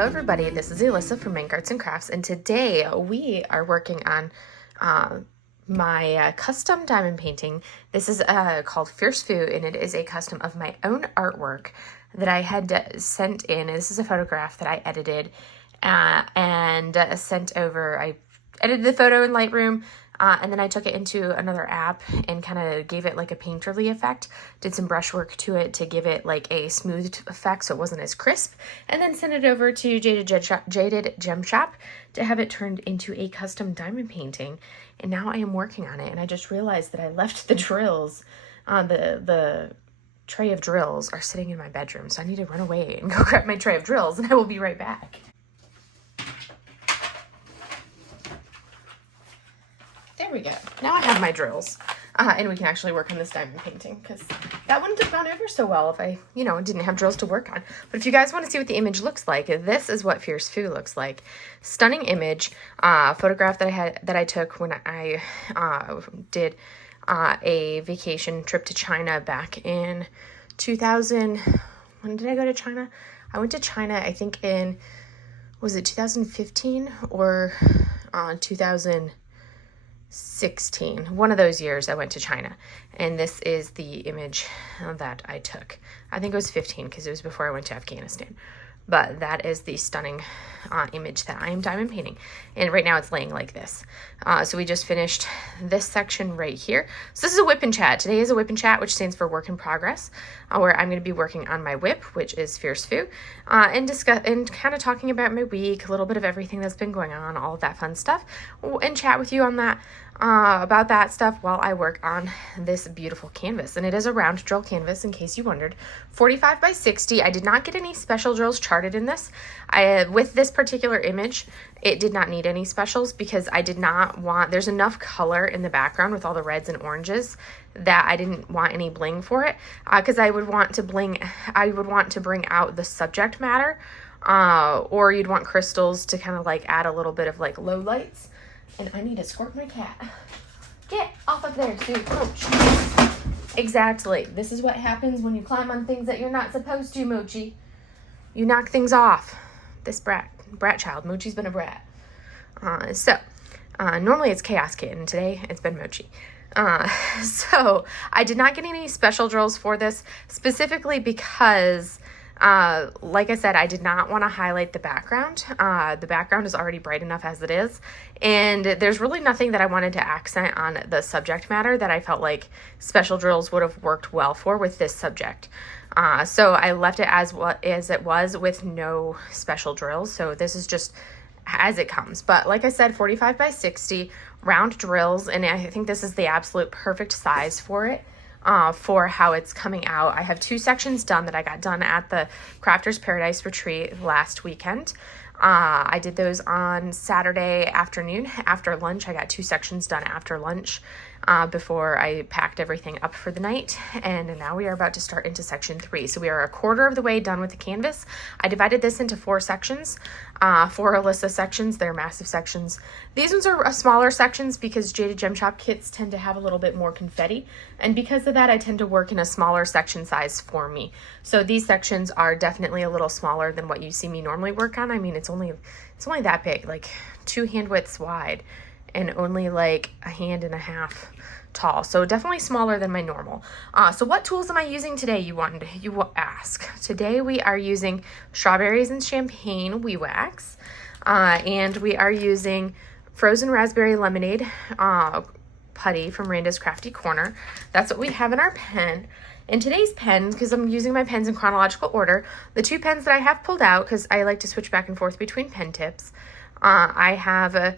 Hello everybody, this is Alyssa from Mank Arts and Crafts, and today we are working on my custom diamond painting. This is called Fierce Foo, and it is a custom of my own artwork that I had sent in. This is a photograph that I edited and sent over. I edited the photo in Lightroom, and then I took it into another app and kind of gave it like a painterly effect, did some brushwork to it to give it like a smooth effect so it wasn't as crisp, and then sent it over to Jaded Gem Shop to have it turned into a custom diamond painting. And now I am working on it, and I just realized that I left the drills, the tray of drills are sitting in my bedroom, so I need to run away and go grab my tray of drills, and I will be right back. There we go. Now I have my drills, and we can actually work on this diamond painting, because that wouldn't have gone over so well if I, didn't have drills to work on. But if you guys want to see what the image looks like, this is what Fierce Foo looks like. Stunning image, photograph that I took when I did a vacation trip to China back in 2000. When did I go to China? I went to China, I think was it 2015 or 2016? One of those years I went to China, and this is the image that I took. I think it was 15 because it was before I went to Afghanistan, but that is the stunning image that I am diamond painting, and right now it's laying like this. So we just finished this section right here. So this is a WIP and Chat. Today is a WIP and Chat, which stands for work in progress, where I'm going to be working on my WIP, which is Fierce Foo, and kind of talking about my week, a little bit of everything that's been going on, all of that fun stuff, and chat with you on that. About that stuff while I work on this beautiful canvas. And it is a round drill canvas, in case you wondered. 45 by 60. I did not get any special drills charted in this. With this particular image, it did not need any specials because I did not want, there's enough color in the background with all the reds and oranges that I didn't want any bling for it, because I would want to bring out the subject matter, or you'd want crystals to kind of like add a little bit of like low lights. And I need to escort my cat. Get off of there, Sue. Ouch. Exactly. This is what happens when you climb on things that you're not supposed to, Mochi. You knock things off. This brat child. Mochi's been a brat. Normally it's Chaos Kitten. Today it's been Mochi. So I did not get any special drills for this, specifically because like I said, I did not want to highlight the background. The background is already bright enough as it is, and there's really nothing that I wanted to accent on the subject matter that I felt like special drills would have worked well for with this subject. So I left it as it was with no special drills. So this is just as it comes. But like I said, 45 by 60 round drills, and I think this is the absolute perfect size for it. For how it's coming out. I have two sections done that I got done at the Crafters Paradise Retreat last weekend. I did those on Saturday afternoon after lunch. I got two sections done after lunch before I packed everything up for the night. And now we are about to start into section 3. So we are a quarter of the way done with the canvas. I divided this into 4 sections, 4 Alyssa sections. They're massive sections. These ones are smaller sections because Jaded Gem Shop kits tend to have a little bit more confetti. And because of that, I tend to work in a smaller section size for me. So these sections are definitely a little smaller than what you see me normally work on. I mean, it's only that big, like 2 hand widths wide, and only like a hand and a half tall. So definitely smaller than my normal. So what tools am I using today, you will ask. Today we are using Strawberries and Champagne Wee Wax, and we are using Frozen Raspberry Lemonade putty from Randa's Crafty Corner. That's what we have in our pen. In today's pens, because I'm using my pens in chronological order, the 2 pens that I have pulled out, because I like to switch back and forth between pen tips, I have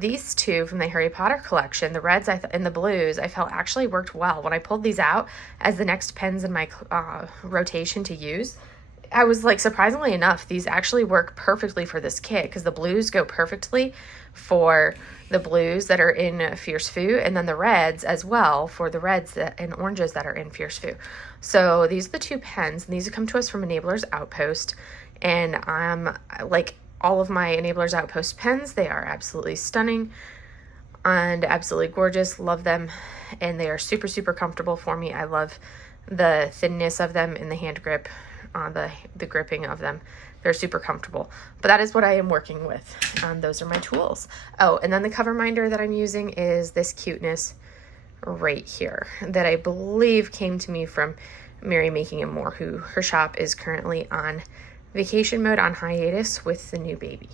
these 2 from the Harry Potter collection. The reds and the blues I felt actually worked well. When I pulled these out as the next pens in my rotation to use, I was like, surprisingly enough, these actually work perfectly for this kit, because the blues go perfectly for the blues that are in Fierce Foo, and then the reds as well for the reds and oranges that are in Fierce Foo. So these are the 2 pens, and these have come to us from Enabler's Outpost, and I'm like all of my Enabler's Outpost pens. They are absolutely stunning and absolutely gorgeous. Love them, and they are super, super comfortable for me. I love the thinness of them in the hand grip, the gripping of them. They're super comfortable. But that is what I am working with. Those are my tools. Oh, and then the cover minder that I'm using is this cuteness right here that I believe came to me from Mary Making It More, who her shop is currently on vacation mode, on hiatus with the new baby.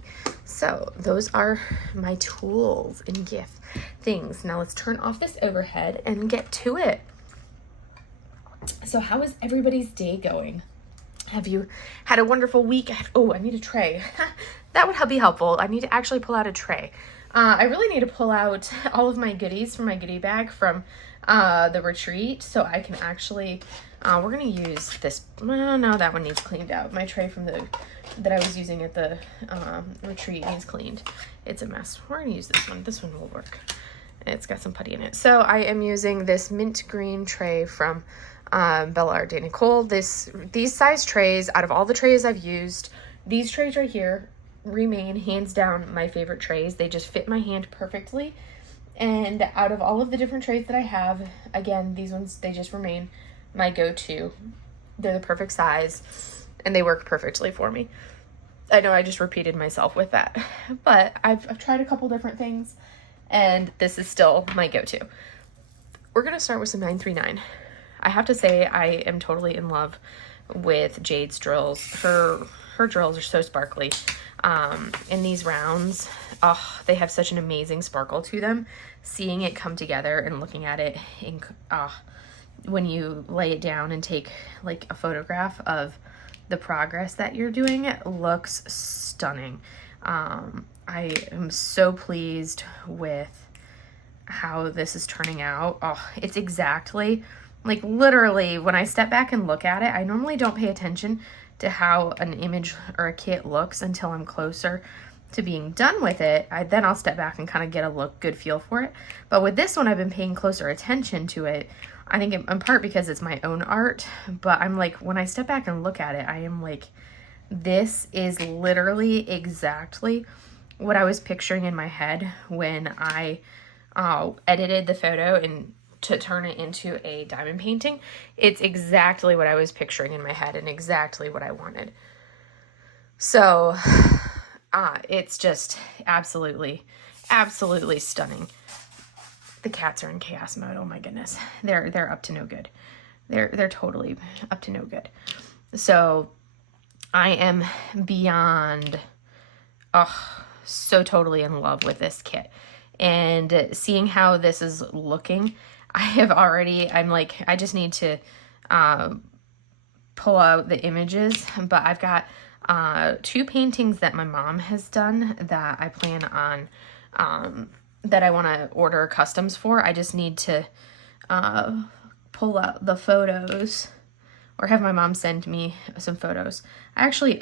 So those are my tools and gift things. Now let's turn off this overhead and get to it. So how is everybody's day going? Have you had a wonderful week? Oh, I need a tray. That would be helpful. I need to actually pull out a tray. I really need to pull out all of my goodies from my goodie bag from the retreat, so I can actually, we're going to use this. No, that one needs cleaned out. My tray from that I was using at the retreat needs cleaned. It's a mess. We're going to use this one. This one will work. It's got some putty in it. So I am using this mint green tray from Bella Art de Nicole. These size trays, out of all the trays I've used, these trays right here remain hands down my favorite trays. They just fit my hand perfectly. And out of all of the different trays that I have, again, these ones, they just remain my go-to. They're the perfect size and they work perfectly for me. I know I just repeated myself with that, but I've tried a couple different things and this is still my go-to. We're going to start with some 939. I have to say I am totally in love with Jade's drills. Her drills are so sparkly. In these rounds, they have such an amazing sparkle to them. Seeing it come together and looking at it when you lay it down and take like a photograph of the progress that you're doing, it looks stunning. I am so pleased with how this is turning out. It's exactly, like literally when I step back and look at it, I normally don't pay attention to how an image or a kit looks until I'm closer to being done with it. Then I'll step back and kind of get a good feel for it. But with this one, I've been paying closer attention to it. I think in part because it's my own art, but I'm like, when I step back and look at it, I am like, this is literally exactly what I was picturing in my head when I edited the photo and to turn it into a diamond painting. It's exactly what I was picturing in my head and exactly what I wanted. So it's just absolutely stunning. The cats are in chaos mode. Oh my goodness. They're up to no good. They're totally up to no good. So I am beyond so totally in love with this kit. And seeing how this is looking, I'm like, I just need to pull out the images, but I've got 2 paintings that my mom has done that I plan on, that I want to order customs for. I just need to pull out the photos or have my mom send me some photos. Actually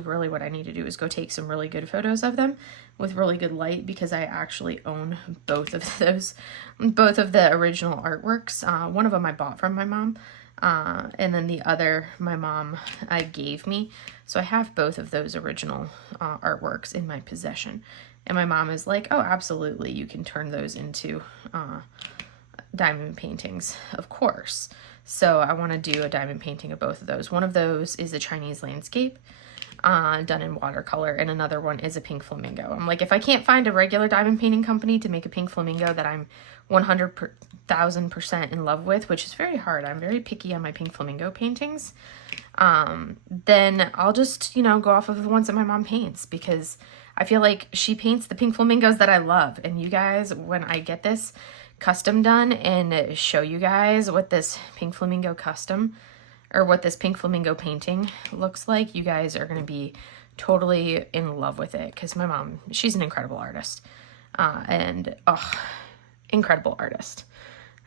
really what I need to do is go take some really good photos of them with really good light, because I actually own both of those, both of the original artworks. One of them I bought from my mom, and then the other my mom gave me. So I have both of those original artworks in my possession. And my mom is like, oh, absolutely, you can turn those into diamond paintings, of course. So I want to do a diamond painting of both of those. One of those is a Chinese landscape done in watercolor, and another one is a pink flamingo. I'm like, if I can't find a regular diamond painting company to make a pink flamingo that I'm 100,000% in love with, which is very hard. I'm very picky on my pink flamingo paintings. Then I'll just, go off of the ones that my mom paints, because I feel like she paints the pink flamingos that I love. And you guys, when I get this custom done and show you guys what this pink flamingo custom or what this pink flamingo painting looks like, you guys are going to be totally in love with it, because my mom, she's an incredible artist. Incredible artist.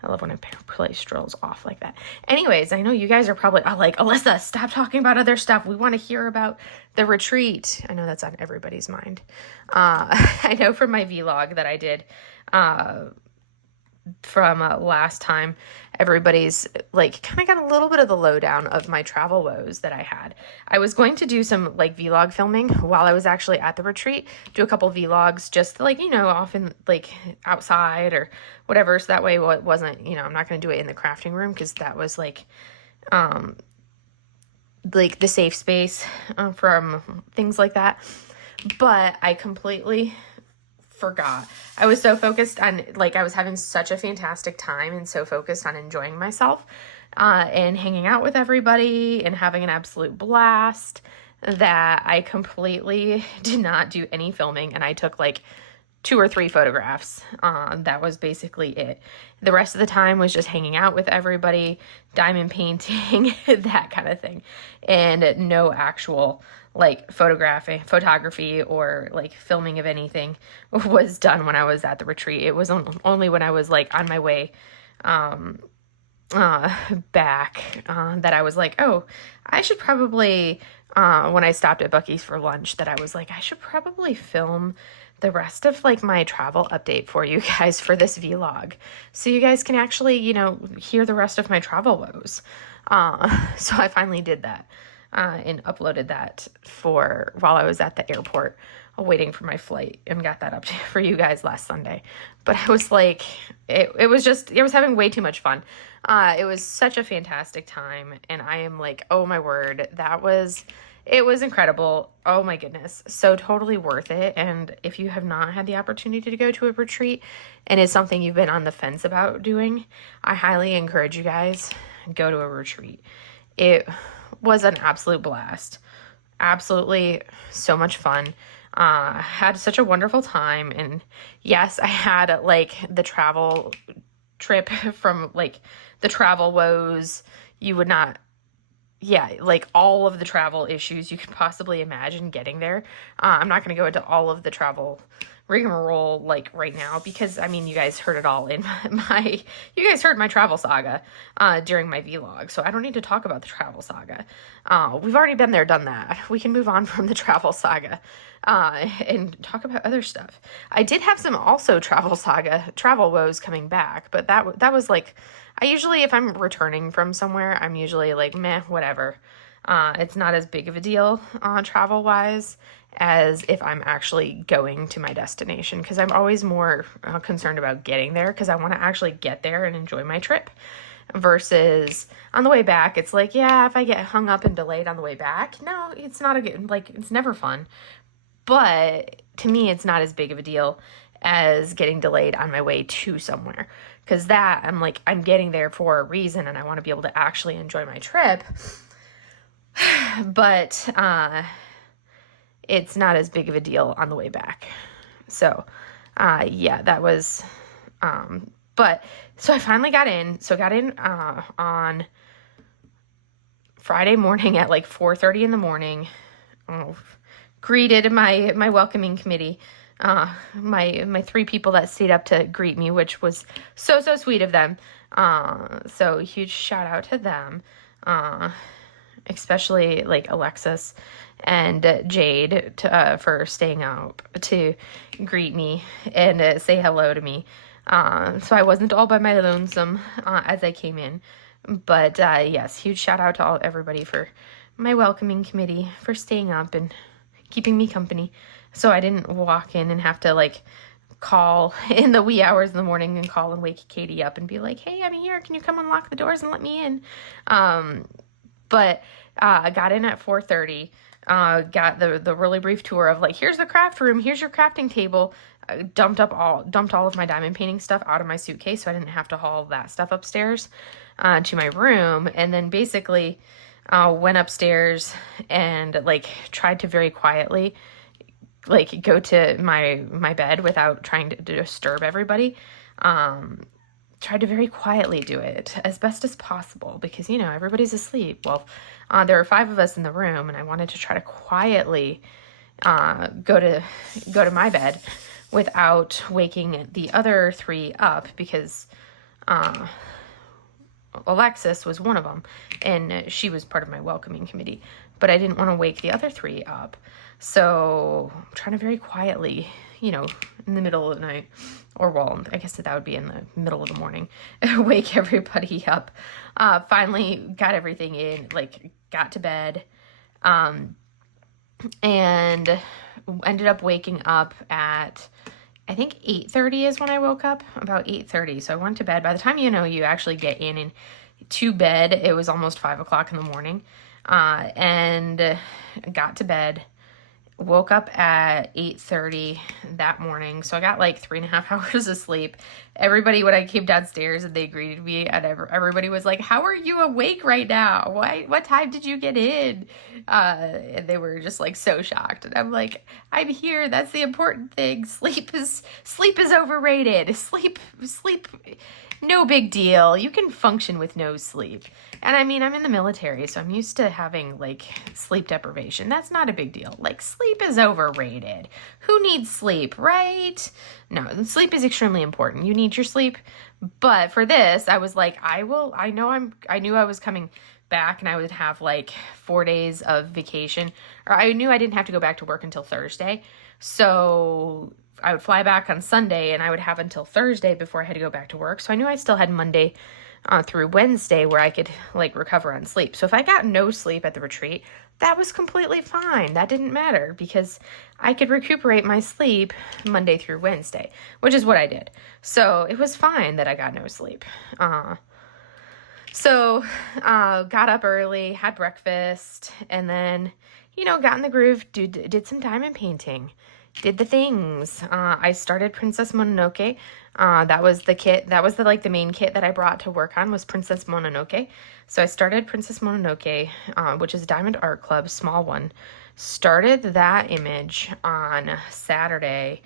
I love when I place drills off like that. Anyways, I know you guys are probably like, Alyssa, stop talking about other stuff. We want to hear about the retreat. I know that's on everybody's mind. I know from my vlog that I did from last time, everybody's like kind of got a little bit of the lowdown of my travel woes that I had. I was going to do some like vlog filming while I was actually at the retreat, do a couple vlogs just like, often like outside or whatever. So that way it wasn't, I'm not going to do it in the crafting room, because that was like, like the safe space from things like that. But I completely forgot. I was so focused on, like, I was having such a fantastic time and so focused on enjoying myself and hanging out with everybody and having an absolute blast that I completely did not do any filming, and I took like 2 or 3 photographs. That was basically it. The rest of the time was just hanging out with everybody, diamond painting, that kind of thing. And no actual like photography or like filming of anything was done when I was at the retreat. It was only when I was like on my way back that I was like, oh, I should probably, when I stopped at Buc-ee's for lunch, that I was like, I should probably film the rest of like my travel update for you guys for this vlog, so you guys can actually, you know, hear the rest of my travel woes. So I finally did that and uploaded that for while I was at the airport waiting for my flight, and got that up for you guys last Sunday. But I was like, it was just, I was having way too much fun. It was such a fantastic time, and I am like, oh my word, it was incredible. Oh my goodness. So totally worth it. And if you have not had the opportunity to go to a retreat and it's something you've been on the fence about doing, I highly encourage you guys, go to a retreat. It was an absolute blast. Absolutely so much fun. Had such a wonderful time. And yes, I had like the travel trip from like the travel woes. You would not, like all of the travel issues you could possibly imagine getting there. I'm not going to go into all of the travel rigmarole like right now, because I mean, you guys heard it all in you guys heard my travel saga during my vlog, so I don't need to talk about the travel saga. We've already been there, done that. We can move on from the travel saga and talk about other stuff. I did have some also travel woes coming back, but that was like, I usually, if I'm returning from somewhere, I'm usually like, meh, whatever. It's not as big of a deal travel wise as if I'm actually going to my destination, because I'm always more concerned about getting there, because I want to actually get there and enjoy my trip, versus on the way back. It's like, yeah, if I get hung up and delayed on the way back, no, it's not a good, like, it's never fun. But to me, it's not as big of a deal as getting delayed on my way to somewhere, because that, I'm like, I'm getting there for a reason and I want to be able to actually enjoy my trip. But it's not as big of a deal on the way back. So yeah, that was but so I finally got in. So got in on Friday morning at like 4:30 in the morning. Greeted my welcoming committee, my 3 people that stayed up to greet me, which was so sweet of them. So huge shout out to them, especially like Alexis and Jade for staying up to greet me and say hello to me. So I wasn't all by my lonesome as I came in. But yes, huge shout out to everybody for my welcoming committee for staying up and keeping me company, so I didn't walk in and have to like call in the wee hours in the morning and call and wake Katie up and be like, hey, I'm here, can you come unlock the doors and let me in? But I got in at 4:30, got the really brief tour of like, here's the craft room, here's your crafting table. Dumped all of my diamond painting stuff out of my suitcase, so I didn't have to haul that stuff upstairs to my room. And then basically went upstairs and like tried to very quietly like go to my bed without trying to disturb everybody. Tried to very quietly do it as best as possible, because, you know, everybody's asleep. Well, there are 5 of us in the room, and I wanted to try to quietly go to my bed without waking the other 3 up, because Alexis was one of them, and she was part of my welcoming committee, but I didn't want to wake the other 3 up. So I'm trying to very quietly, you know, in the middle of the night, or well, I guess that would be in the middle of the morning, wake everybody up. Finally got everything in, like got to bed, and ended up waking up at, I think 8:30 is when I woke up, about 8:30. So I went to bed. By the time, you know, you actually get in and to bed, it was almost 5 o'clock in the morning. and got to bed. Woke up at 8:30 that morning, so I got like 3.5 hours of sleep. Everybody, when I came downstairs and they greeted me, and everybody was like, "How are you awake right now? What time did you get in?" And they were just like so shocked, and I'm like, "I'm here. That's the important thing. Sleep is overrated. Sleep, no big deal. You can function with no sleep." And I mean, I'm in the military, so I'm used to having like sleep deprivation. That's not a big deal. Like, sleep is overrated. Who needs sleep, right? No, sleep is extremely important. You need your sleep. But for this, I was like, I knew I was coming back and I would have like 4 days of vacation, or I knew I didn't have to go back to work until Thursday. So I would fly back on Sunday and I would have until Thursday before I had to go back to work. So I knew I still had Monday through Wednesday where I could like recover on sleep. So if I got no sleep at the retreat, that was completely fine. That didn't matter because I could recuperate my sleep Monday through Wednesday, which is what I did. So it was fine that I got no sleep. So got up early, had breakfast, and then, got in the groove, did some diamond painting. Did the things. I started Princess Mononoke. That was the kit. That was the main kit that I brought to work on, was Princess Mononoke. So I started Princess Mononoke, which is a Diamond Art Club, small one. Started that image on Saturday.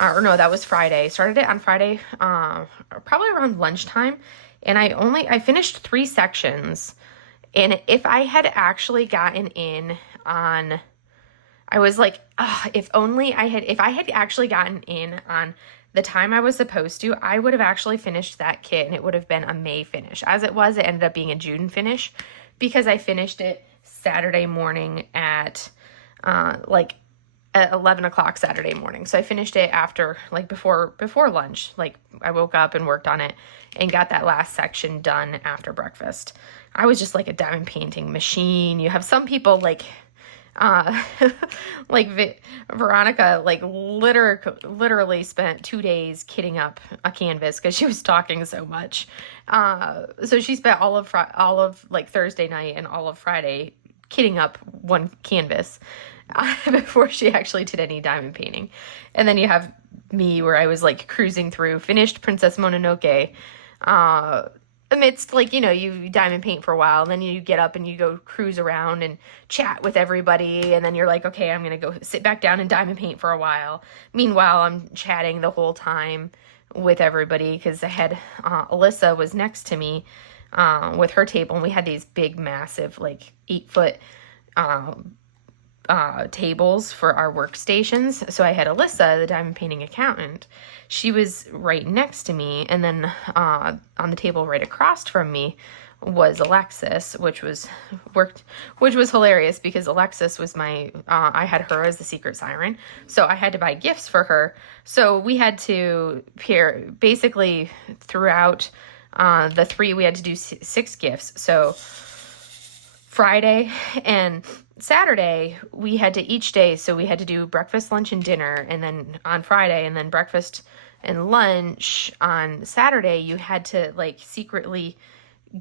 Or no, that was Friday. Started it on Friday, probably around lunchtime. And I finished 3 sections. And if I had actually gotten in on... I was like, if I had actually gotten in on the time I was supposed to, I would have actually finished that kit and it would have been a May finish. As it was, it ended up being a June finish because I finished it Saturday morning at 11 o'clock Saturday morning. So I finished it after, before lunch. Like, I woke up and worked on it and got that last section done after breakfast. I was just like a diamond painting machine. You have some people Veronica literally spent 2 days kitting up a canvas because she was talking so much. So she spent all of Thursday night and all of Friday kitting up one canvas before she actually did any diamond painting. And then you have me where I was cruising through, finished Princess Mononoke, amidst you diamond paint for a while, and then you get up and you go cruise around and chat with everybody, and then you're like, okay, I'm gonna go sit back down and diamond paint for a while. Meanwhile, I'm chatting the whole time with everybody because I had Alyssa was next to me with her table, and we had these big massive 8-foot tables for our workstations. So I had Alyssa, the diamond painting accountant. She was right next to me, and then on the table right across from me was Alexis, which was hilarious because Alexis was I had her as the secret siren, so I had to buy gifts for her. So we had to pair basically throughout the 3. We had to do 6 gifts. So Friday and Saturday we had to each day, so we had to do breakfast, lunch, and dinner, and then on Friday, and then breakfast and lunch on Saturday. You had to secretly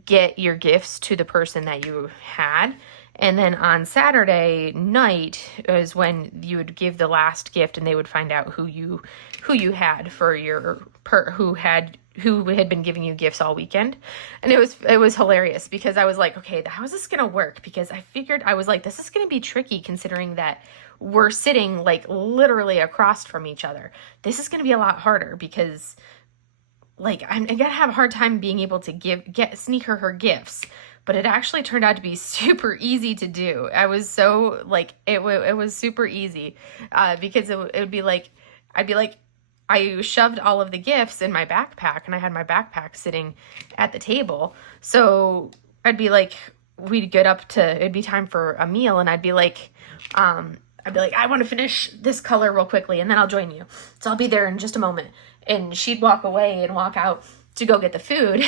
get your gifts to the person that you had, and then on Saturday night is when you would give the last gift, and they would find out who you had for your who had been giving you gifts all weekend. And it was hilarious because I was like, okay, how is this gonna work? Because I figured, I was like, this is gonna be tricky considering that we're sitting literally across from each other. This is gonna be a lot harder because I'm gonna have a hard time being able to sneak her gifts. But it actually turned out to be super easy to do. I was so it was super easy because it would be I'd be I shoved all of the gifts in my backpack, and I had my backpack sitting at the table. So I'd be we'd get up to, it'd be time for a meal, and I'd be I want to finish this color real quickly, and then I'll join you. So I'll be there in just a moment. And she'd walk away and walk out to go get the food,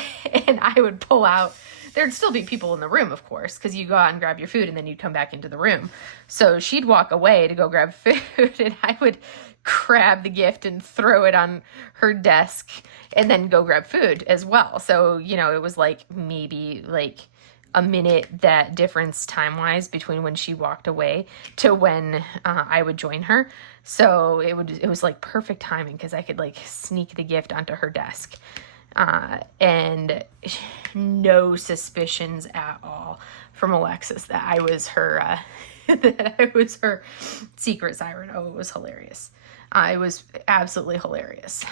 and I would pull out. There'd still be people in the room, of course, because you go out and grab your food, and then you'd come back into the room. So she'd walk away to go grab food, and I would grab the gift and throw it on her desk and then go grab food as well. So, it was maybe a minute that difference time-wise between when she walked away to when I would join her. So it was like perfect timing because I could like sneak the gift onto her desk. And no suspicions at all from Alexis that I was her that I was her secret siren. Oh, it was hilarious. It was absolutely hilarious.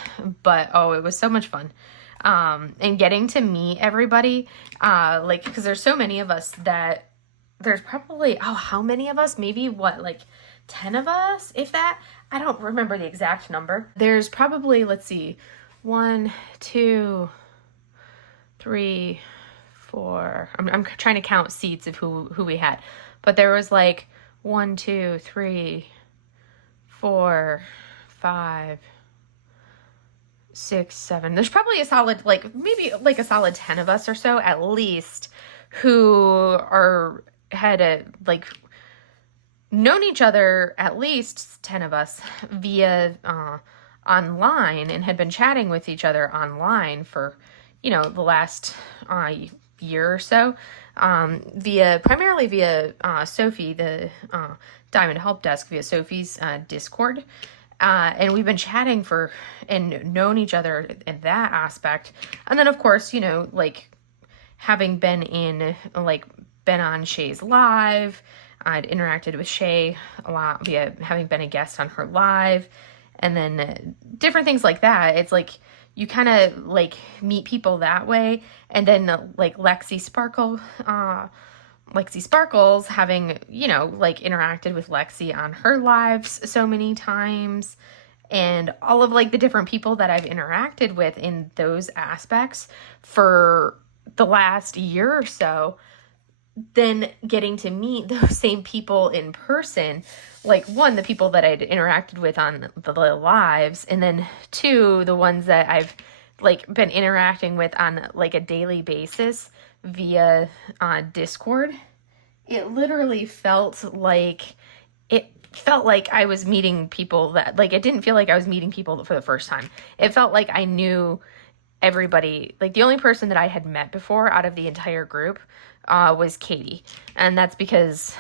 But it was so much fun. And getting to meet everybody, like, because there's so many of us that there's probably, how many of us? Maybe like 10 of us, if that. I don't remember the exact number. There's probably, let's see, 1, 2, 3, 4. I'm trying to count seats of who we had, but there was like 1, 2, 3, 4, 5, 6, 7. There's probably a solid, like maybe like a solid 10 of us or so at least who had like known each other, at least 10 of us via online, and had been chatting with each other online for, the last year or so, primarily via Sophie, the Diamond Help Desk, via Sophie's Discord. And we've been chatting and known each other in that aspect. And then, of course, like having been on Shay's live, I'd interacted with Shay a lot via having been a guest on her live, and then different things like that. It's like you kind of like meet people that way. And then like Lexi Sparkles, having, like interacted with Lexi on her lives so many times, and all of like the different people that I've interacted with in those aspects for the last year or so, then getting to meet those same people in person, like one, the people that I'd interacted with on the lives, and then two, the ones that I've like been interacting with on like a daily basis via Discord. It literally felt like I was meeting people that, like, it didn't feel like I was meeting people for the first time. It felt like I knew everybody. Like, the only person that I had met before out of the entire group was Katie. And that's because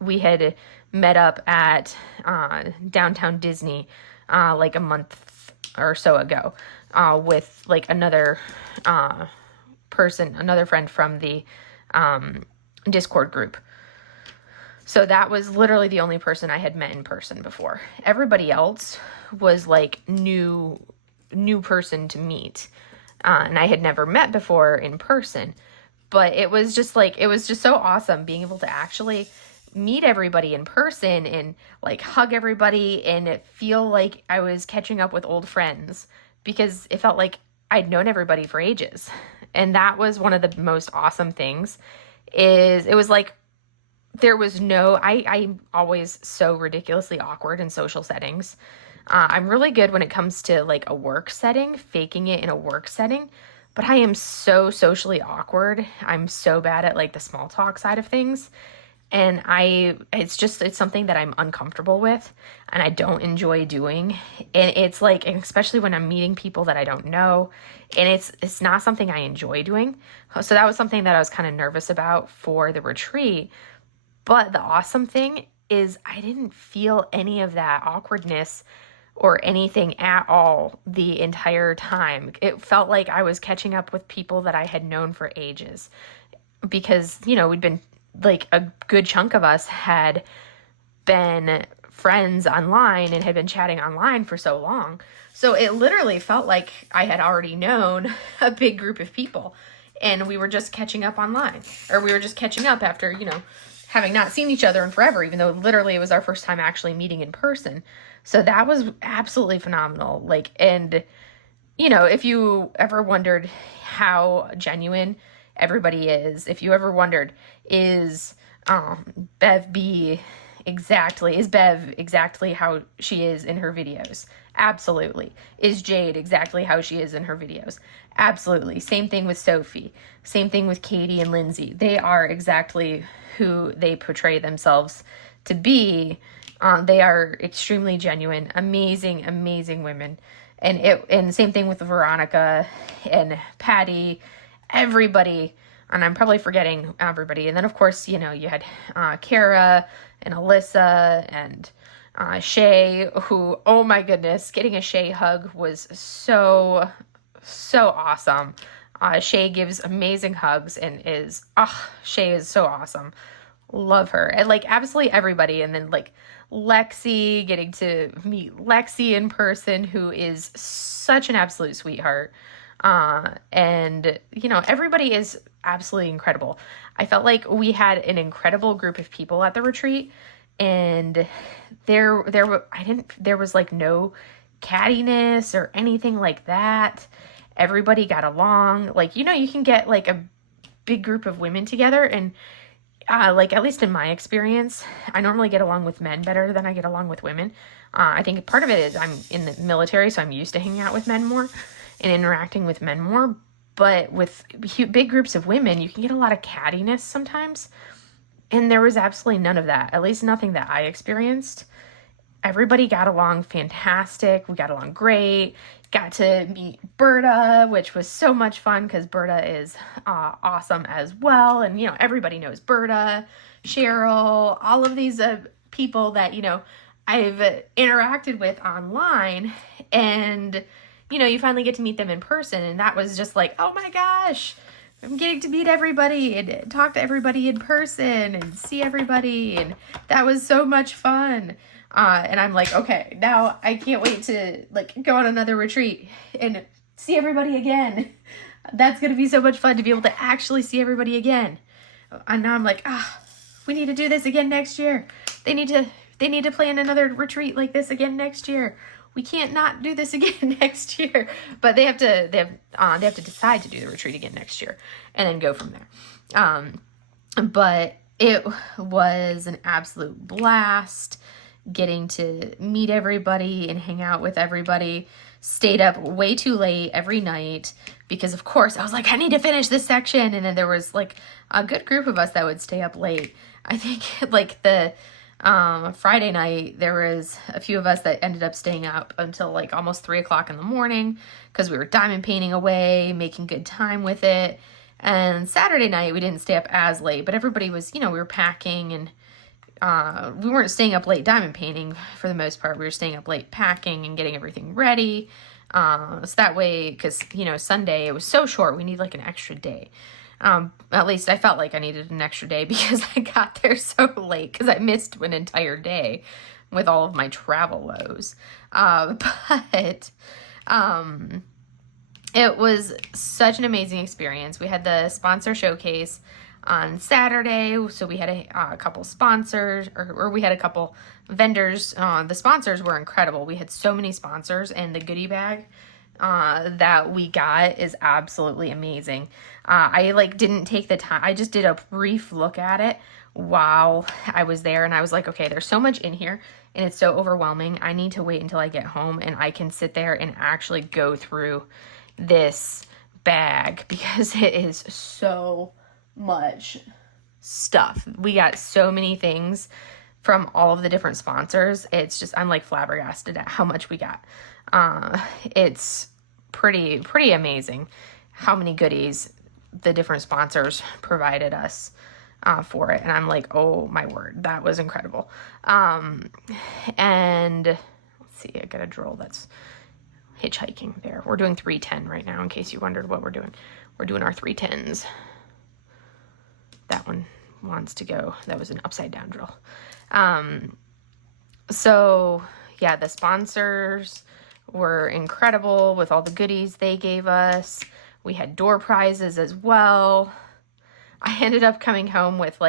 we had met up at downtown Disney like a month or so ago with like another friend from the Discord group. So that was literally the only person I had met in person before. Everybody else was like new person to meet. And I had never met before in person. But it was just so awesome being able to actually meet everybody in person and like hug everybody and feel like I was catching up with old friends, because it felt like I'd known everybody for ages. And that was one of the most awesome things. It was like there was I'm always so ridiculously awkward in social settings. I'm really good when it comes to like a work setting, faking it in a work setting, but I am so socially awkward. I'm so bad at like the small talk side of things. And it's something that I'm uncomfortable with and I don't enjoy doing. And it's like, especially when I'm meeting people that I don't know, and it's not something I enjoy doing. So that was something that I was kind of nervous about for the retreat. But the awesome thing is I didn't feel any of that awkwardness or anything at all the entire time. It felt like I was catching up with people that I had known for ages, because, we'd been like a good chunk of us had been friends online and had been chatting online for so long. So it literally felt like I had already known a big group of people, and we were just catching up online, or we were just catching up after, having not seen each other in forever, even though literally it was our first time actually meeting in person. So that was absolutely phenomenal. Like, and, if you ever wondered how genuine everybody is, if you ever wondered, is Bev exactly how she is in her videos? Absolutely. Is Jade exactly how she is in her videos? Absolutely. Same thing with Sophie. Same thing with Katie and Lindsay. They are exactly who they portray themselves to be. They are extremely genuine, amazing, amazing women. And same thing with Veronica and Patty. Everybody and I'm probably forgetting everybody. And then, of course, you had Kara and Alyssa and Shay, who, oh my goodness, getting a Shay hug was so awesome. Shay gives amazing hugs and Shay is so awesome. Love her. And absolutely everybody. And then Lexi, getting to meet Lexi in person, who is such an absolute sweetheart. And everybody is absolutely incredible. I felt like we had an incredible group of people at the retreat, and there was no cattiness or anything like that. Everybody got along. You can get a big group of women together, and at least in my experience, I normally get along with men better than I get along with women. I think part of it is I'm in the military, so I'm used to hanging out with men more and interacting with men more. But with big groups of women, you can get a lot of cattiness sometimes. And there was absolutely none of that, at least nothing that I experienced. Everybody got along fantastic. We got along great. Got to meet Berta, which was so much fun because Berta is awesome as well. And, everybody knows Berta, Cheryl, all of these people that, I've interacted with online. And, you finally get to meet them in person. And that was just oh my gosh, I'm getting to meet everybody and talk to everybody in person and see everybody. And that was so much fun. And I'm okay, now I can't wait to go on another retreat and see everybody again. That's going to be so much fun to be able to actually see everybody again. And now I'm we need to do this again next year. They need to plan another retreat like this again next year. We can't not do this again next year. But they have to decide to do the retreat again next year and then go from there. But it was an absolute blast getting to meet everybody and hang out with everybody. Stayed up way too late every night because, of course, I was I need to finish this section. And then there was a good group of us that would stay up late. I think the Friday night, there was a few of us that ended up staying up until almost 3 o'clock in the morning because we were diamond painting away, making good time with it. And Saturday night, we didn't stay up as late, but everybody was, we were packing, and we weren't staying up late diamond painting for the most part. We were staying up late packing and getting everything ready. So that way, because, Sunday, it was so short, we need an extra day. At least I felt like I needed an extra day because I got there so late because I missed an entire day with all of my travel woes. But it was such an amazing experience. We had the sponsor showcase on Saturday, so we had a couple sponsors, or we had a couple vendors. The sponsors were incredible. We had so many sponsors, and the goodie bag that we got is absolutely amazing. I didn't take the time. I just did a brief look at it while I was there, and I was okay, there's so much in here and it's so overwhelming. I need to wait until I get home and I can sit there and actually go through this bag because it is so much stuff. We got so many things from all of the different sponsors. It's just, I'm flabbergasted at how much we got. It's pretty amazing how many goodies the different sponsors provided us for it. And I'm oh my word, that was incredible. And let's see, I got a drill that's hitchhiking there. We're doing 310 right now, in case you wondered what we're doing. We're doing our 310s. That one wants to go. That was an upside down drill. So yeah, the sponsors were incredible with all the goodies they gave us. We had door prizes as well. I ended up coming home with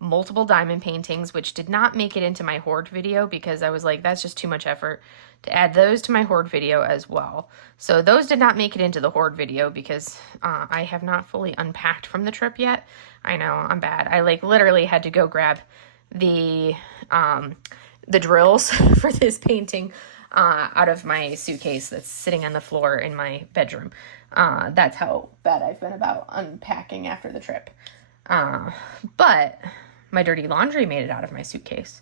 multiple diamond paintings, which did not make it into my Hoard video because I was that's just too much effort to add those to my Hoard video as well. So those did not make it into the Hoard video because I have not fully unpacked from the trip yet. I know, I'm bad. I literally had to go grab the drills for this painting out of my suitcase that's sitting on the floor in my bedroom. That's how bad I've been about unpacking after the trip. But my dirty laundry made it out of my suitcase.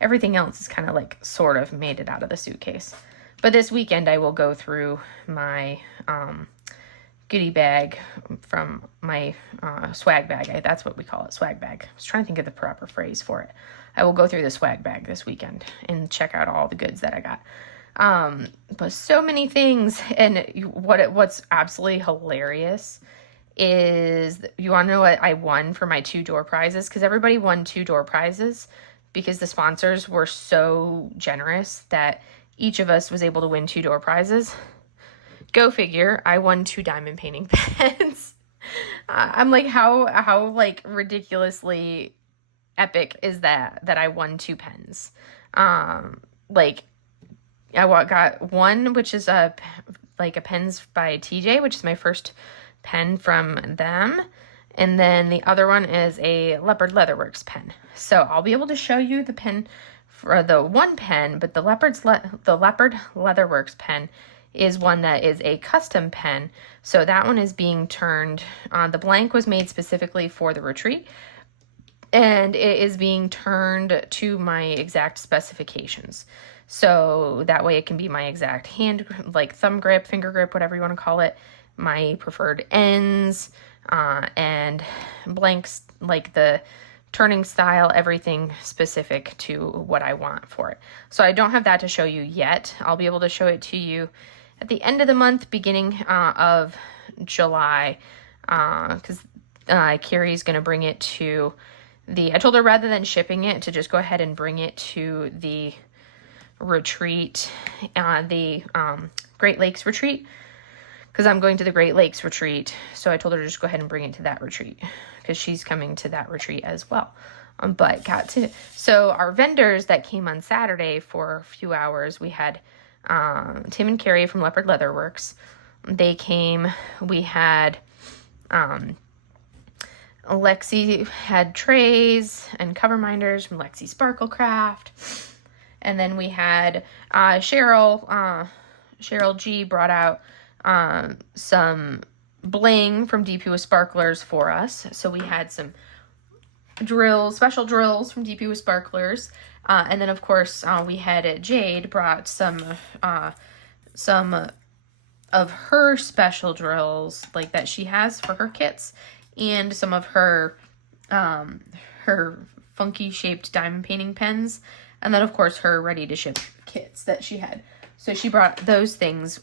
Everything else is kind of sort of made it out of the suitcase. But this weekend I will go through my goodie bag from my swag bag. That's what we call it, swag bag. I was trying to think of the proper phrase for it. I will go through the swag bag this weekend and check out all the goods that I got. But so many things. And what's absolutely hilarious is, you want to know what I won for my 2 door prizes? Because everybody won 2 door prizes because the sponsors were so generous that each of us was able to win 2 door prizes. Go figure, I won 2 diamond painting pens. I'm like, how like ridiculously epic is that I won 2 pens? Like, I got one, which is a pens by TJ, which is my first pen from them. And then the other one is a Leopard Leatherworks pen. So I'll be able to show you the pen for the one pen, but the Leopard Leatherworks pen is one that is a custom pen. So that one is being turned, the blank was made specifically for the retreat, and it is being turned to my exact specifications. So that way it can be my exact hand, like thumb grip, finger grip, whatever you want to call it, my preferred ends, and blanks, like the turning style, everything specific to what I want for it. So I don't have that to show you yet. I'll be able to show it to you at the end of the month, beginning of July, because Carrie's going to bring it to I told her rather than shipping it, to just go ahead and bring it to the retreat, the Great Lakes retreat, because I'm going to the Great Lakes retreat. So I told her to just go ahead and bring it to that retreat, because she's coming to that retreat as well. So our vendors that came on Saturday for a few hours, we had Tim and Carrie from Leopard Leatherworks. They came. We had Lexi had trays and cover minders from Lexi Sparkle Craft. And then we had Cheryl G brought out some bling from DP with Sparklers for us. So we had some special drills from DP with Sparklers. And then, of course, we had Jade brought some of her special drills, like that she has for her kits, and some of her funky shaped diamond painting pens, and then, of course, her ready to ship kits that she had. So she brought those things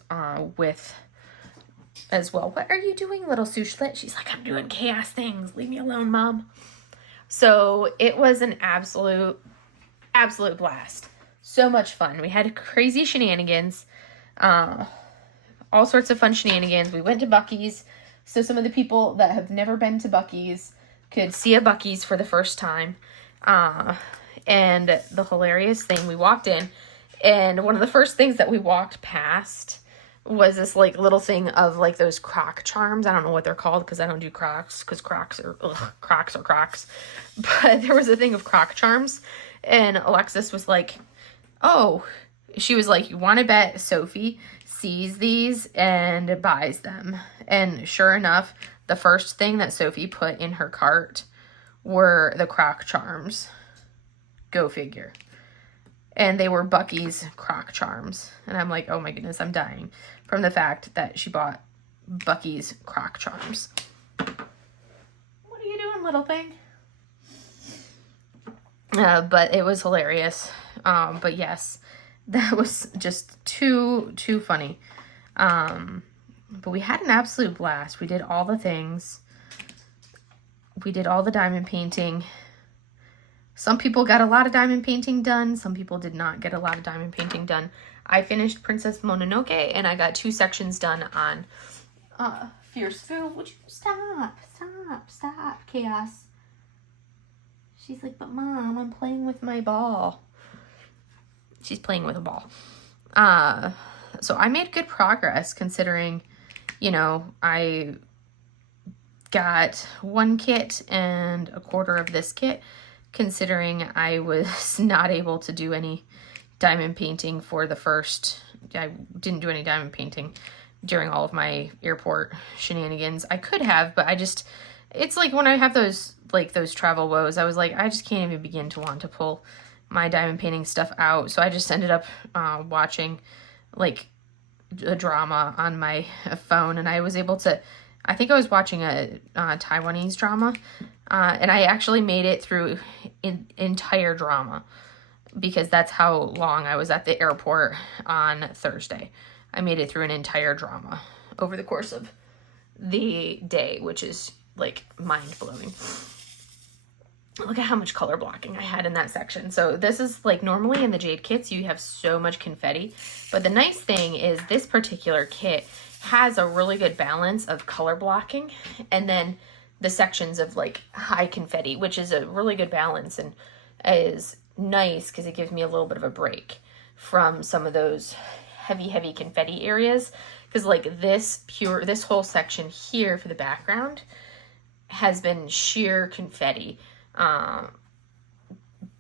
with as well. What are you doing, little Sushlet? She's like, I'm doing chaos things. Leave me alone, Mom. So it was an absolute blast. So much fun. We had crazy shenanigans, all sorts of fun shenanigans. We went to Buc-ee's, so some of the people that have never been to Buc-ee's could see a Buc-ee's for the first time. And the hilarious thing, we walked in, and one of the first things that we walked past was this like little thing of like those Croc charms. I don't know what they're called because I don't do Crocs, because Crocs are Crocs. But there was a thing of Croc charms, and Alexis was like, oh, she was like, you want to bet Sophie sees these and buys them? And sure enough, the first thing that Sophie put in her cart were the Croc charms. Go figure. And they were Buc-ee's Croc charms. And I'm like, oh my goodness, I'm dying from the fact that she bought Buc-ee's Croc charms. What are you doing, little thing? But it was hilarious. But yes, that was just too funny. But we had an absolute blast. We did all the things. We did all the diamond painting. Some people got a lot of diamond painting done. Some people did not get a lot of diamond painting done. I finished Princess Mononoke, and I got 2 sections done on Fierce Foo. Would you stop, Chaos? She's like, but Mom, I'm playing with my ball. She's playing with a ball. So I made good progress considering, you know, I got 1 kit and a quarter of this kit, considering I was not able to do any diamond painting for the first, I didn't do any diamond painting during all of my airport shenanigans. I could have, but it's like when I have those travel woes, I was like, I just can't even begin to want to pull my diamond painting stuff out. So I just ended up watching like a drama on my phone, and I was able to I think I was watching a Taiwanese drama, and I actually made it through entire drama because that's how long I was at the airport on Thursday. I made it through an entire drama over the course of the day, which is like mind-blowing. Look at how much color blocking I had in that section. So this is like normally in the Jade kits, you have so much confetti. But the nice thing is this particular kit has a really good balance of color blocking. And then the sections of like high confetti, which is a really good balance and is nice because it gives me a little bit of a break from some of those heavy confetti areas. Because like this whole section here for the background has been sheer confetti.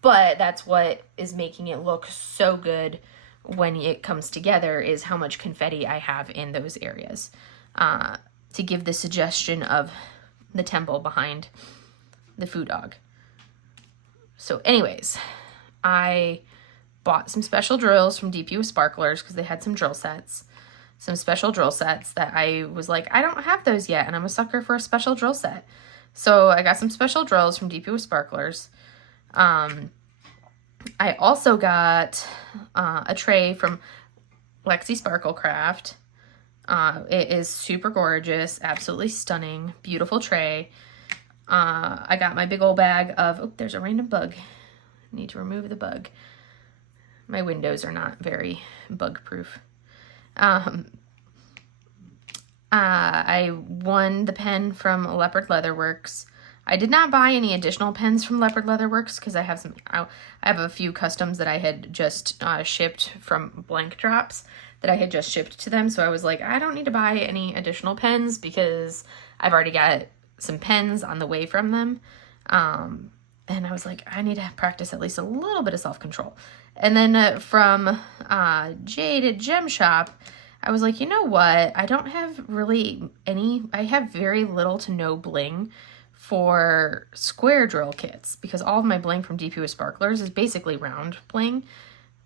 But that's what is making it look so good when it comes together, is how much confetti I have in those areas, to give the suggestion of the temple behind the food dog. So anyways, I bought some special drills from DP with Sparklers because they had some special drill sets that I was like, I don't have those yet, and I'm a sucker for a special drill set. So I got some special drills from DP with Sparklers. I also got a tray from Lexi Sparkle Craft. It is super gorgeous, absolutely stunning, beautiful tray. I got my big old bag of, oh, there's a random bug. I need to remove the bug. My windows are not very bug proof. I won the pen from Leopard Leatherworks. I did not buy any additional pens from Leopard Leatherworks because I have a few customs that I had just shipped from Blank Drops that I had just shipped to them. So I was like, I don't need to buy any additional pens because I've already got some pens on the way from them. And I was like, I need to practice at least a little bit of self-control. And then from Jade at Gem Shop, I was like, you know what? I don't have really I have very little to no bling for square drill kits because all of my bling from DP with Sparklers is basically round bling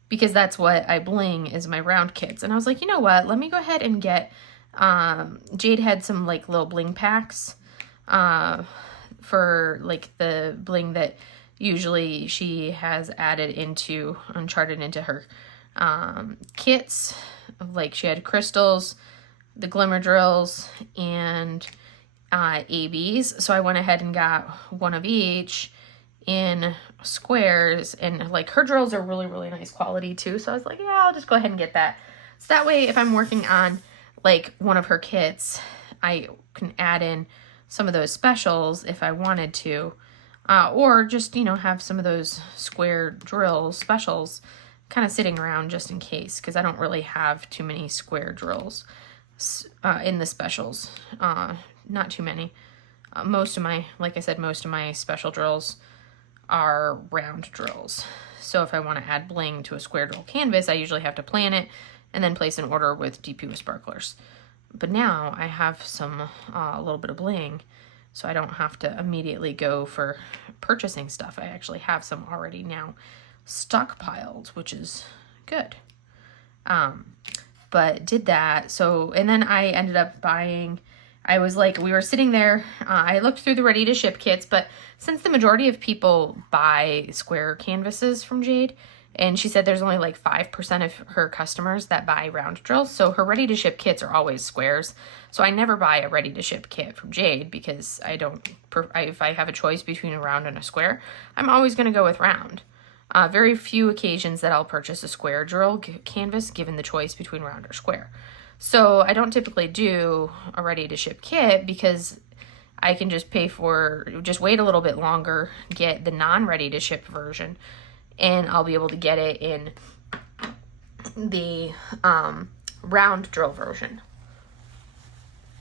because that's what I bling is my round kits. And I was like, you know what? Let me go ahead and get, Jade had some like little bling packs for like the bling that usually she has added into, uncharted into her kits. Like she had crystals, the glimmer drills, and ABs. So I went ahead and got one of each in squares, and like her drills are really nice quality too. So I was like, yeah, I'll just go ahead and get that. So that way, if I'm working on like one of her kits, I can add in some of those specials if I wanted to, or just, you know, have some of those square drill specials kind of sitting around just in case, because I don't really have too many square drills in the specials. Not too many. Most of my special drills are round drills. So if I want to add bling to a square drill canvas, I usually have to plan it and then place an order with DP with Sparklers. But now I have some, a little bit of bling, so I don't have to immediately go for purchasing stuff. I actually have some already now stockpiled, which is good. But did that. So, and then I ended up buying, I was like, we were sitting there, I looked through the ready to ship kits, but since the majority of people buy square canvases from Jade, and she said there's only like 5% of her customers that buy round drills, so her ready to ship kits are always squares. So I never buy a ready to ship kit from Jade because if I have a choice between a round and a square, I'm always going to go with round. Very few occasions that I'll purchase a square drill canvas given the choice between round or square. So I don't typically do a ready to ship kit because I can just wait a little bit longer, get the non-ready to ship version, and I'll be able to get it in the round drill version,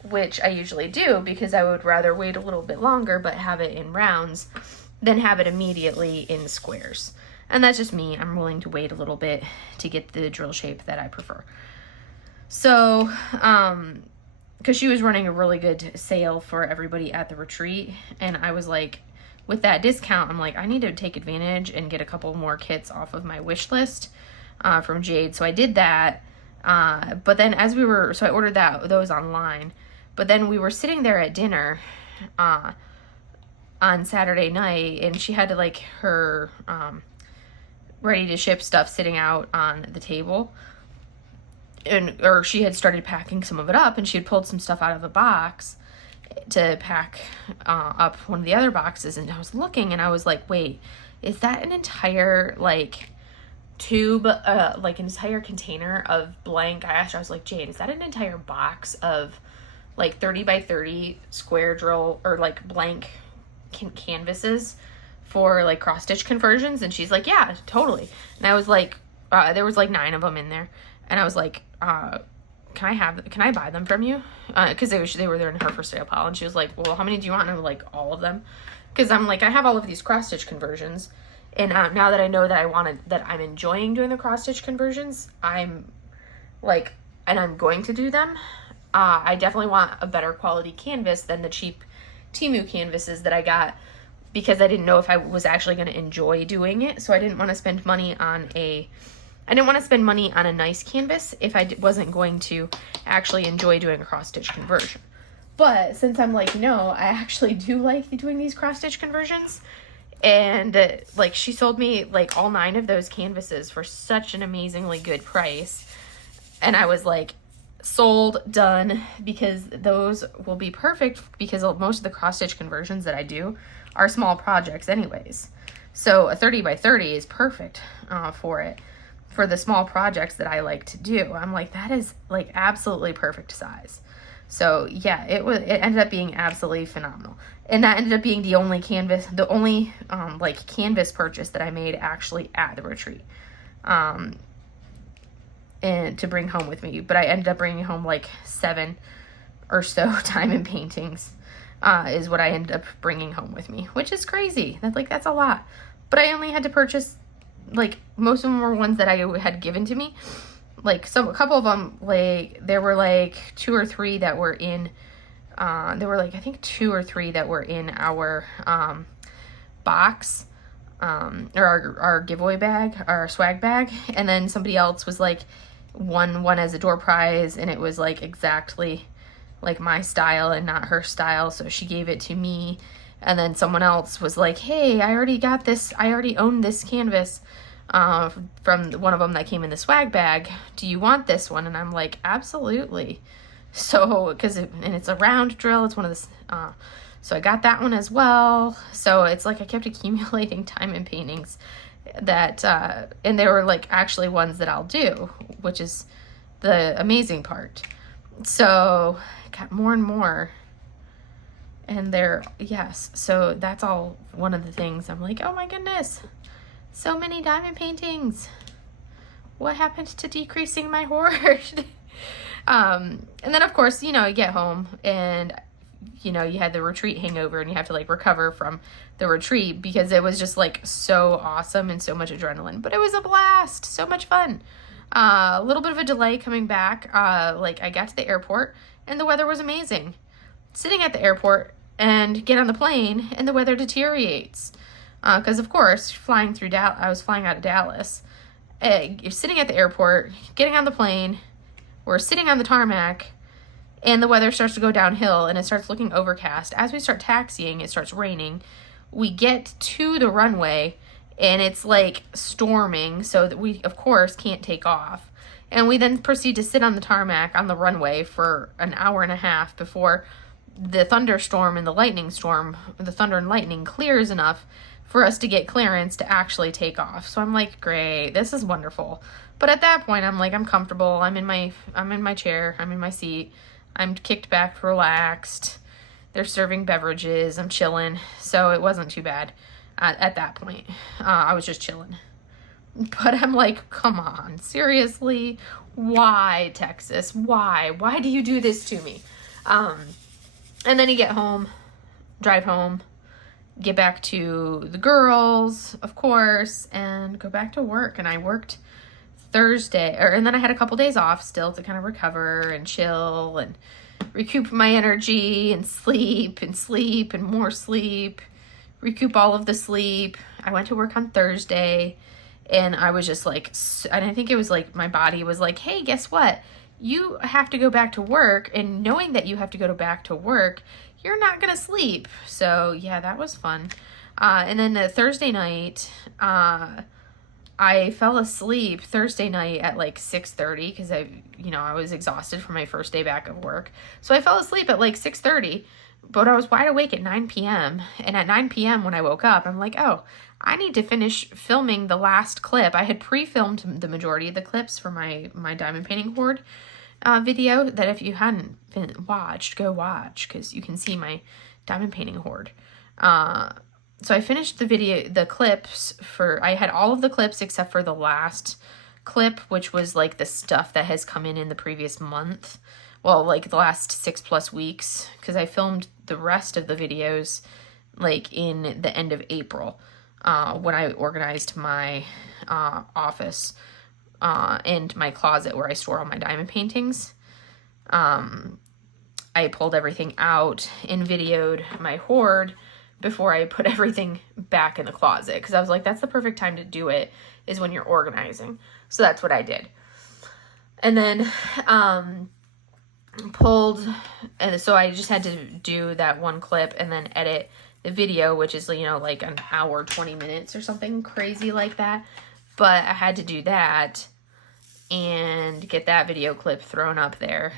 which I usually do because I would rather wait a little bit longer but have it in rounds than have it immediately in squares. And that's just me. I'm willing to wait a little bit to get the drill shape that I prefer. So, because she was running a really good sale for everybody at the retreat, and I was like, with that discount, I'm like, I need to take advantage and get a couple more kits off of my wish list from Jade. So I did that. But then so I ordered those online. But then we were sitting there at dinner on Saturday night, and she had like her ready to ship stuff sitting out on the table, or she had started packing some of it up, and she had pulled some stuff out of a box to pack up one of the other boxes. And I was looking, and I was like, wait, is that an entire like tube, like an entire container of blank? I asked her, I was like, Jane, is that an entire box of like 30 by 30 square drill or like blank canvases for like cross stitch conversions? And she's like, yeah, totally. And I was like, there was like 9 of them in there, and I was like, can I buy them from you? Because they were there in her for sale pile. And she was like, well, how many do you want? And I'm like, all of them. Because I'm like, I have all of these cross stitch conversions, and now that I know that I'm enjoying doing the cross stitch conversions, I'm like, and I'm going to do them. I definitely want a better quality canvas than the cheap Temu canvases that I got, because I didn't know if I was actually going to enjoy doing it. So I didn't want to spend money on a nice canvas if I wasn't going to actually enjoy doing a cross stitch conversion. But since I'm like, no, I actually do like doing these cross stitch conversions, and like she sold me like all 9 of those canvases for such an amazingly good price, and I was like, sold, done, because those will be perfect, because most of the cross stitch conversions that I do are small projects anyways. So a 30 by 30 is perfect for the small projects that I like to do. I'm like, that is like absolutely perfect size. So yeah, it ended up being absolutely phenomenal. And that ended up being the only canvas purchase that I made actually at the retreat. And to bring home with me. But I ended up bringing home like 7 or so diamond paintings, is what I ended up bringing home with me, which is crazy. That's a lot. But I only had to purchase, like, most of them were ones that I had given to me. Like, a couple of them, like, there were like 2 or 3 that were in, there were like, I think 2 or 3 that were in our box, or our giveaway bag, our swag bag. And then somebody else was like, one as a door prize, and it was like exactly like my style and not her style, so she gave it to me. And then someone else was like, hey, I already own this canvas from one of them that came in the swag bag, do you want this one? And I'm like, absolutely. So and it's a round drill, it's one of the so I got that one as well. So it's like I kept accumulating diamond paintings that and they were like actually ones that I'll do, which is the amazing part. So I got more and more, and so that's all one of the things I'm like, oh my goodness, so many diamond paintings, what happened to decreasing my hoard? And then of course, you get home, and you had the retreat hangover, and you have to like recover from the retreat, because it was just like so awesome and so much adrenaline. But it was a blast, so much fun. A little bit of a delay coming back. Like I got to the airport and the weather was amazing. Sitting at the airport and get on the plane and the weather deteriorates. Because of course, I was flying out of Dallas. You're sitting at the airport, getting on the plane, we're sitting on the tarmac, and the weather starts to go downhill, and it starts looking overcast. As we start taxiing, it starts raining. We get to the runway, and it's like storming, so that we, of course, can't take off. And we then proceed to sit on the tarmac on the runway for an hour and a half before the thunderstorm and the thunder and lightning clears enough for us to get clearance to actually take off. So I'm like, great, this is wonderful. But at that point, I'm like, I'm comfortable. I'm in my chair. I'm in my seat. I'm kicked back, relaxed. They're serving beverages. I'm chilling. So it wasn't too bad at that point. I was just chilling. But I'm like, come on, seriously? Why, Texas? Why? Why do you do this to me? And then you get home, drive home, get back to the girls, of course, and go back to work. And I worked Thursday, and then I had a couple days off still to kind of recover and chill and recoup my energy and sleep and more sleep, recoup all of the sleep. I went to work on Thursday, and I was just like, and I think it was like my body was like, hey, guess what? you have to go back to work, and knowing that you have to go back to work, you're not going to sleep. So yeah, that was fun. And then Thursday night, I fell asleep Thursday night at like 6:30 because I was exhausted from my first day back of work. So I fell asleep at like 6:30, but I was wide awake at 9 p.m. And at 9 p.m. when I woke up, I'm like, oh, I need to finish filming the last clip. I had pre-filmed the majority of the clips for my diamond painting Hoard video that if you hadn't watched, go watch because you can see my diamond painting Hoard. So I finished the clips I had all of the clips except for the last clip, which was like the stuff that has come in the previous month. Well, like the last 6+ weeks, because I filmed the rest of the videos like in the end of April, when I organized my office and my closet where I store all my diamond paintings. I pulled everything out and videoed my Hoard before I put everything back in the closet, because I was like, that's the perfect time to do it, is when you're organizing. So that's what I did. And then and so I just had to do that one clip and then edit the video, which is, like an hour, 20 minutes or something crazy like that. But I had to do that and get that video clip thrown up there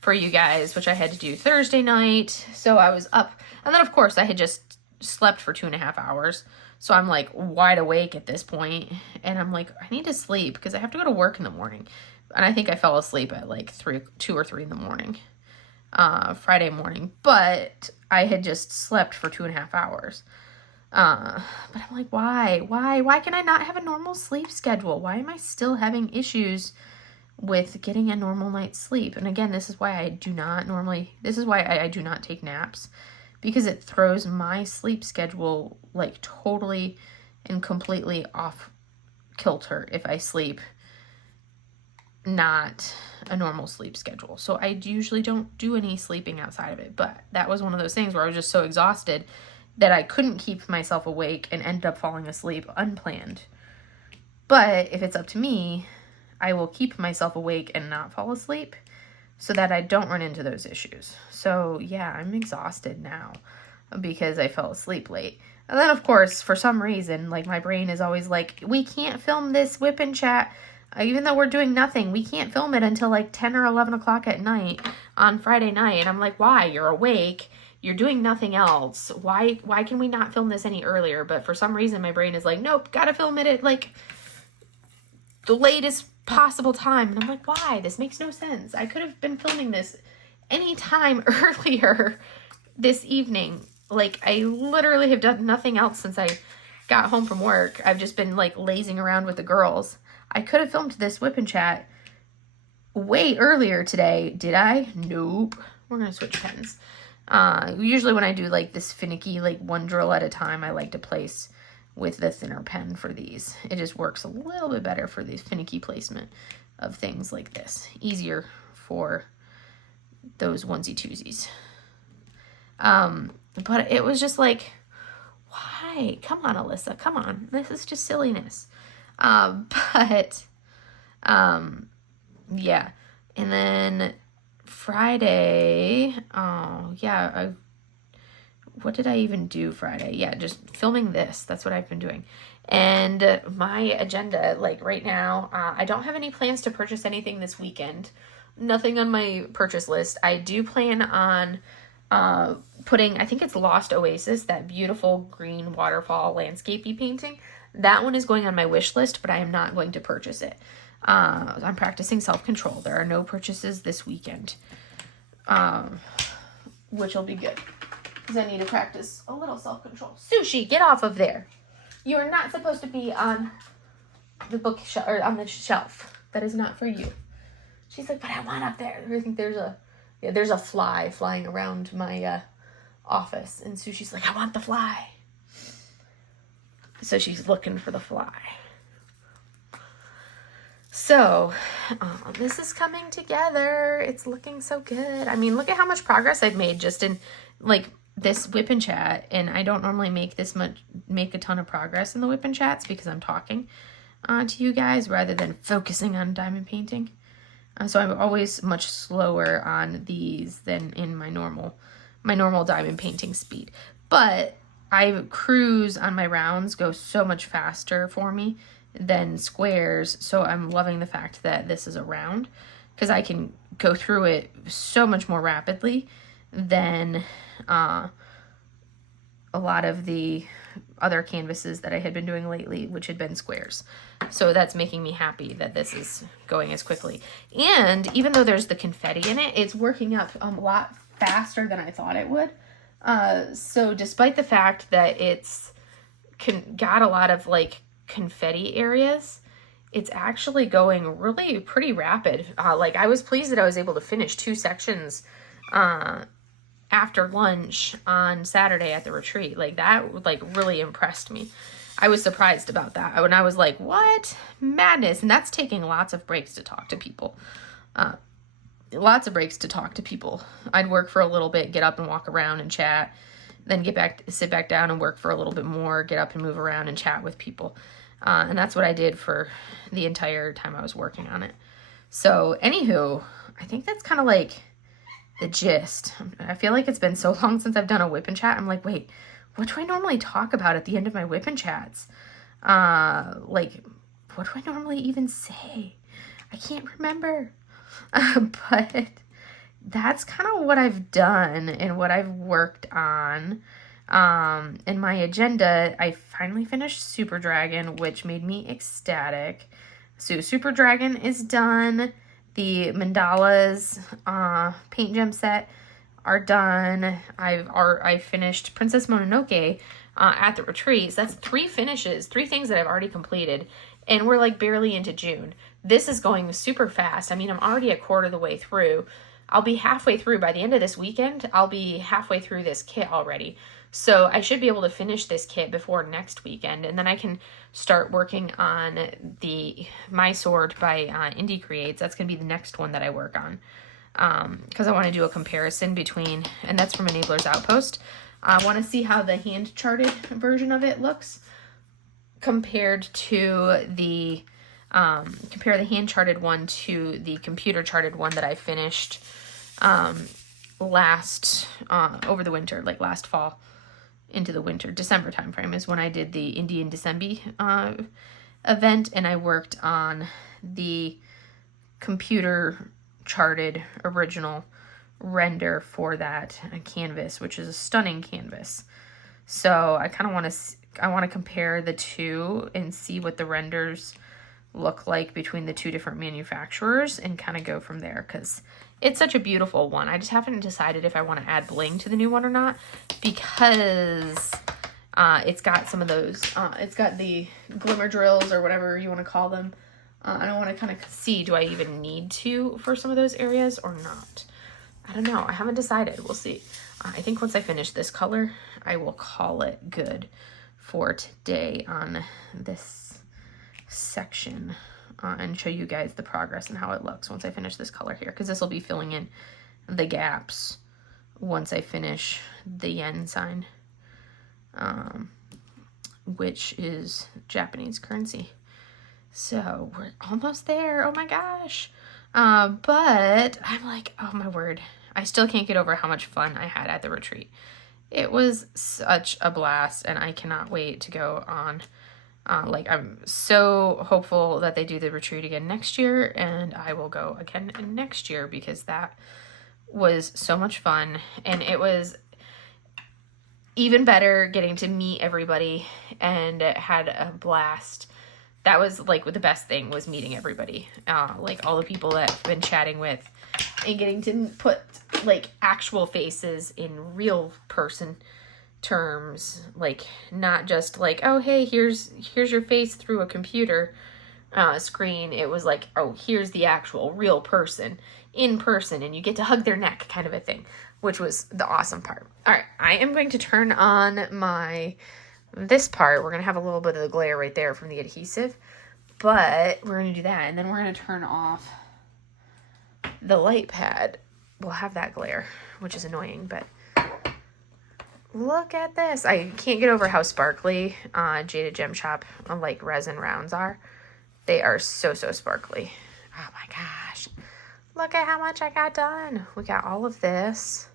for you guys, which I had to do Thursday night. So I was up, and then of course I had just slept for 2.5 hours. So I'm like wide awake at this point, and I'm like, I need to sleep because I have to go to work in the morning. And I think I fell asleep at like 2 or 3 in the morning, Friday morning. But I had just slept for 2.5 hours. But I'm like, why can I not have a normal sleep schedule? Why am I still having issues with getting a normal night's sleep? And again, this is why I do not take naps, because it throws my sleep schedule like totally and completely off kilter if I sleep not a normal sleep schedule. So I usually don't do any sleeping outside of it, but that was one of those things where I was just so exhausted that I couldn't keep myself awake and ended up falling asleep unplanned. But if it's up to me, I will keep myself awake and not fall asleep so that I don't run into those issues. So yeah, I'm exhausted now because I fell asleep late. And then of course, for some reason, like my brain is always like, we can't film this WIP and Chat. Even though we're doing nothing, we can't film it until like 10 or 11 o'clock at night on Friday night. And I'm like, why? You're awake. You're doing nothing else. Why can we not film this any earlier? But for some reason, my brain is like, nope, gotta film it at like the latest possible time. And I'm like, why? This makes no sense. I could have been filming this any time earlier this evening. Like, I literally have done nothing else since I got home from work. I've just been like lazing around with the girls. I could have filmed this WIP and Chat way earlier today. Did I? Nope. We're going to switch pens. Usually when I do like this finicky, like one drill at a time, I like to place with the thinner pen for these. It just works a little bit better for the finicky placement of things like this. Easier for those onesie twosies. But it was just like, why? Come on, Alyssa. Come on. This is just silliness. Yeah. And then Friday, what did I even do Friday? Yeah, just filming this. That's what I've been doing. And my agenda, like right now, I don't have any plans to purchase anything this weekend. Nothing on my purchase list. I do plan on putting, I think it's Lost Oasis, that beautiful green waterfall landscapey painting. That one is going on my wish list, but I am not going to purchase it. I'm practicing self-control. There are no purchases this weekend, which will be good because I need to practice a little self-control. Sushi, get off of there. You are not supposed to be on the bookshelf or on the shelf. That is not for you. She's like, but I want up there. I think there's a fly flying around my office, and Sushi's like, I want the fly. So she's looking for the fly. So, this is coming together. It's looking so good. I mean, look at how much progress I've made just in, like, this WIP and Chat. And I don't normally make a ton of progress in the WIP and Chats because I'm talking to you guys rather than focusing on diamond painting. So I'm always much slower on these than in my normal diamond painting speed. But crews on my rounds go so much faster for me than squares. So I'm loving the fact that this is a round, because I can go through it so much more rapidly than a lot of the other canvases that I had been doing lately, which had been squares. So that's making me happy that this is going as quickly. And even though there's the confetti in it, it's working up a lot faster than I thought it would. So despite the fact that it's got a lot of like confetti areas, it's actually going really pretty rapid. Like I was pleased that I was able to finish 2 sections after lunch on Saturday at the retreat. Like that like really impressed me. I was surprised about that when I was like, what madness. And that's taking lots of breaks to talk to people. Lots of breaks to talk to people. I'd work for a little bit, get up and walk around and chat, then sit back down and work for a little bit more, get up and move around and chat with people. And that's what I did for the entire time I was working on it. So anywho, I think that's kind of like the gist. I feel like it's been so long since I've done a WIP and chat. I'm like, wait, what do I normally talk about at the end of my WIP and chats? Like, what do I normally even say? I can't remember. But that's kind of what I've done and what I've worked on. In my agenda, I finally finished Super Dragon, which made me ecstatic. So Super Dragon is done. The mandalas paint gem set are done. I finished Princess Mononoke at the retreat. So that's 3 finishes, 3 things that I've already completed. And we're like barely into June. This is going super fast. I mean, I'm already a quarter of the way through. I'll be halfway through by the end of this weekend. I'll be halfway through this kit already. So I should be able to finish this kit before next weekend. And then I can start working on My Sword by Indie Creates. That's going to be the next one that I work on. Because I want to do a comparison between, and that's from Enabler's Outpost. I want to see how the hand-charted version of it looks compared to the compare the hand-charted one to the computer-charted one that I finished last over the winter, like last fall into the winter. December timeframe is when I did the Indian December event, and I worked on the computer-charted original render for that canvas, which is a stunning canvas. So I kind of want to compare the two and see what the renders look like between the 2 different manufacturers and kind of go from there, because it's such a beautiful one. I just haven't decided if I want to add bling to the new one or not, because it's got some of those, it's got the glimmer drills or whatever you want to call them. I don't want to kind of see, do I even need to for some of those areas or not? I don't know. I haven't decided. We'll see. I think once I finish this color, I will call it good for today on this section and show you guys the progress and how it looks once I finish this color here, because this will be filling in the gaps once I finish the yen sign, which is Japanese currency. So we're almost there. Oh my gosh. But I'm like, oh my word, I still can't get over how much fun I had at the retreat. It was such a blast, and I cannot wait to go on. Like, I'm so hopeful that they do the retreat again next year, and I will go again next year, because that was so much fun. And it was even better getting to meet everybody and had a blast. That was like the best thing, was meeting everybody, like all the people that I've been chatting with, and getting to put like actual faces in real person terms, like not just like, oh hey, here's your face through a computer screen. It was like, oh, here's the actual real person in person, and you get to hug their neck, kind of a thing, which was the awesome part. All right, I am going to turn on this part. We're gonna have a little bit of the glare right there from the adhesive, but we're gonna do that, and then we're gonna turn off the light pad. We'll have that glare, which is annoying, but look at this. I can't get over how sparkly Jaded Gem Shop like resin rounds are. They are so sparkly. Oh my gosh. Look at how much I got done. We got all of this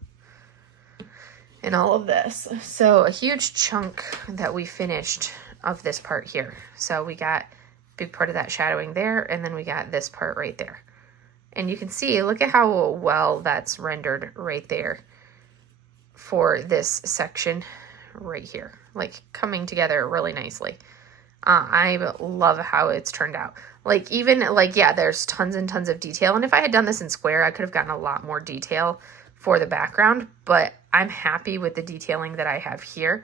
and all of this. So a huge chunk that we finished of this part here. So we got a big part of that shadowing there, and then we got this part right there. And you can see, look at how well that's rendered right there for this section right here, like coming together really nicely. I love how it's turned out. Like even like, yeah, there's tons and tons of detail. And if I had done this in square, I could have gotten a lot more detail for the background, but I'm happy with the detailing that I have here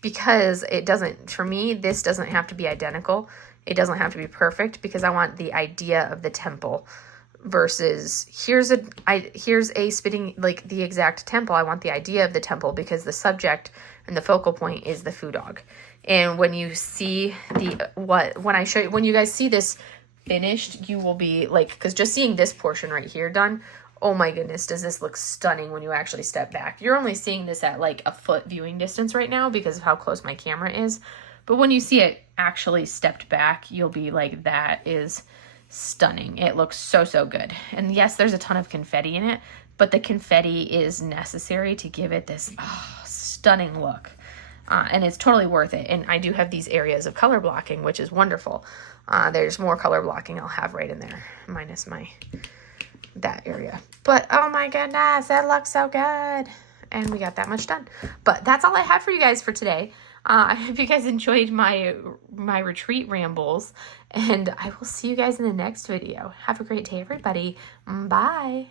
because it doesn't, for me, this doesn't have to be identical. It doesn't have to be perfect because I want the idea of the temple versus here's a spitting, like the exact temple. I want the idea of the temple because the subject and the focal point is the foo dog. And when you see when you guys see this finished, you will be like, because just seeing this portion right here done, oh my goodness, does this look stunning when you actually step back. You're only seeing this at like a foot viewing distance right now because of how close my camera is. But when you see it actually stepped back, you'll be like, that is stunning. It looks so, so good. And yes, there's a ton of confetti in it, but the confetti is necessary to give it this stunning look. And it's totally worth it. And I do have these areas of color blocking, which is wonderful. There's more color blocking I'll have right in there, minus that area. But oh my goodness, that looks so good. And we got that much done. But that's all I have for you guys for today. I hope you guys enjoyed my retreat rambles, and I will see you guys in the next video. Have a great day, everybody. Bye.